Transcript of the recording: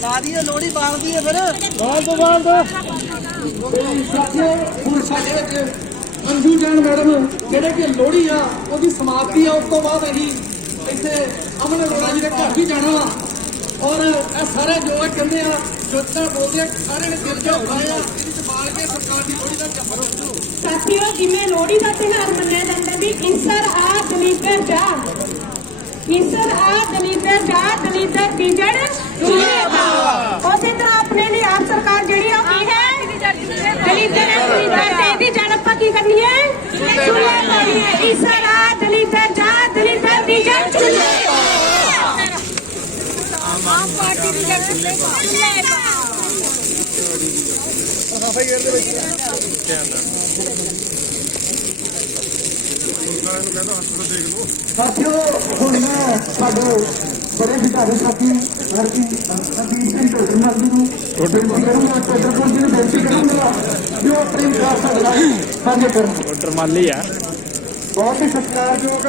ਸਾਦੀ ਇਹ ਲੋੜੀ ਬਾਗਦੀ ਹੈ ਫਿਰ। ਬਾਲ ਤੋਂ ਬਾਲ ਤੋਂ। ਤੇ ਸਾਥੀਓ ਹੁਣ ਸਾਡੇ ਵਿੱਚ ਅੰਜੂ ਜਾਨ ਮੈਡਮ ਜਿਹੜੇ ਕਿ ਲੋਹੜੀ ਆ ਉਹਦੀ ਸਮਾਪਤੀ ਆ ਉਸ ਤੋਂ ਬਾਅਦ ਅਸੀਂ ਇੱਥੇ ਅਮਨ ਅਰੋੜਾ ਜੀ ਦੇ ਘਰ ਵੀ ਜਾਣਾ ਵਾ। ਔਰ ਇਹ ਸਾਰੇ ਜੋ ਕਹਿੰਦੇ ਆ ਜੋਤਾਂ ਬੋਲਦੇ ਆ ਸਾਰੇ ਨੇ ਦਿਲ ਜੋ ਖਾਏ ਆ ਇਹਦੇ ਚ ਬਾਲ ਕੇ ਸਰਕਾਰ ਦੀ ਲੋਹੜੀ ਦਾ ਜੱਫਰ ਸਾਥੀਓ ਜਿਵੇਂ ਲੋਹੜੀ ਦਾ ਤਿਉਹਾਰ ਮੰਨਿਆ ਜਾਂਦਾ ਵੀ ਈਸਰ ਆ ਦਲੀਦਰ ਜਾ। ਈਸਰ ਆ ਦਲੀਦਰ ਜਾ ਦਲੀਦਰ ਦੀਜੜ ਚੁੱਲੇ ਪਾ ਸਾਥੀਓ ਹੁਣ ਮੈਂ ਸਾਡੇ ਬੜੇ ਵਿਚਾਰੇ ਸਾਥੀ ਲੜਕੀ ਸੰਦੀਪ ਸਿੰਘ ਢੋਲਮਲ ਜੀ ਨੂੰ ਬੇਨਤੀ ਕਰੂੰਗਾ ਚੰਦਰਪੁਰ ਜੀ ਨੂੰ ਬੇਨਤੀ ਕਰੂੰਗਾ ਜੋ ਆਪਣੀ ਵਿਕਾਸ ਟਰਮਾਲੀ ਆ। ਬਹੁਤ ਹੀ ਸਤਿਕਾਰਯੋਗ